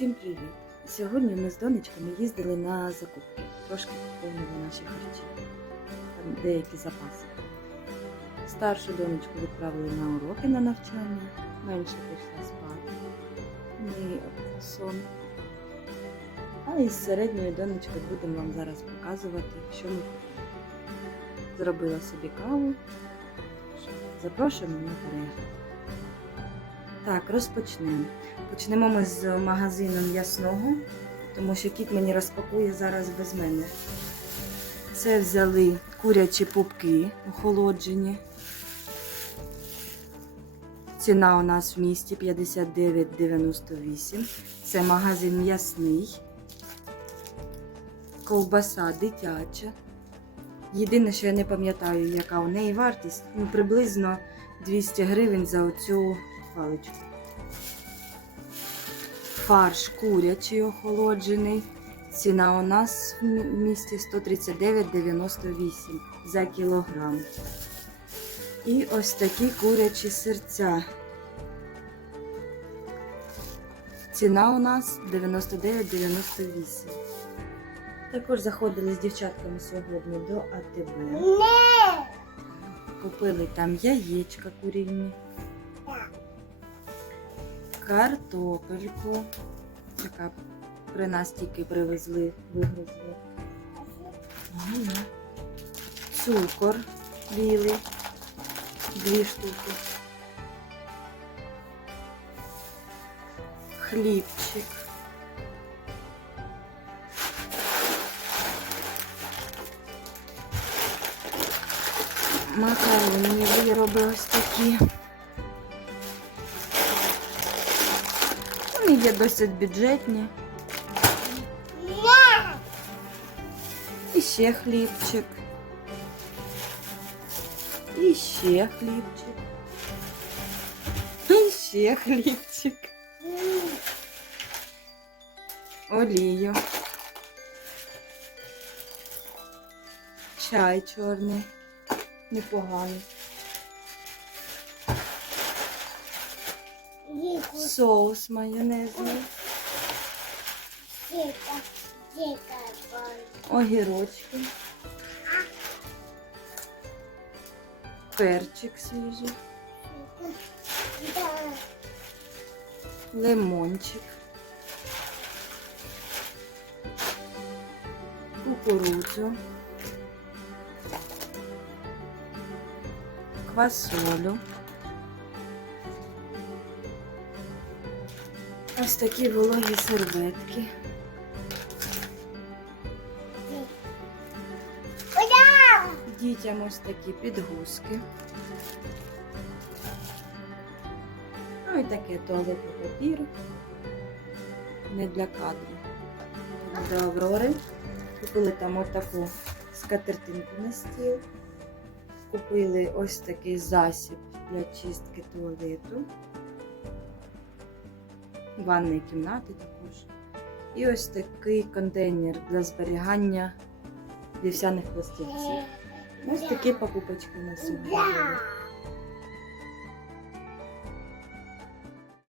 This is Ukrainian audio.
Всім привіт! Сьогодні ми з донечками їздили на закупки. Трошки поповнили наші харчі. Там деякі запаси. Старшу донечку відправили на уроки на навчання, менше пішла спати. Ми сон. А із середньою донечкою будемо вам зараз показувати, що ми купили. Зробила собі каву. Запрошуємо на перегляд. Так, розпочнемо. Почнемо ми з магазину м'ясного, тому що кіт мені розпакує зараз без мене. Це взяли курячі пупки охолоджені. Ціна у нас в місті 59,98. Це магазин м'ясний. Ковбаса дитяча. Єдине, що я не пам'ятаю, яка у неї вартість, ну приблизно 200 гривень за оцю паличку. Фарш курячий охолоджений. Ціна у нас в місті 139,98 за кілограм. І ось такі курячі серця. Ціна у нас 99,98. Також заходили з дівчатками сьогодні до АТБ. Купили там яєчка курінні, картопельку, яка при нас тільки привезли, вигрузли. Ага. Цукор білий, дві штуки. Хлібчик. Макаронні вироби ось такі. Вони є досить бюджетні. І ще хлібчик. І ще хлібчик. І ще хлібчик. Олію. Чай чорний. Непоганий. Соус майонезний. Огірочки. Перчик свіжий. Лимончик. Кукурудзу. Квасолю. Ось такі вологі серветки. Дітям ось такі підгузки. Ну і таке туалетний папір. Не для кадру. До Аврори. Купили там отаку скатертинку на стіл. Купили ось такий засіб для чистки туалету. Ванної кімнати також. І ось такий контейнер для зберігання вівсяних пластівців. Ось такі покупочки на сьогодні.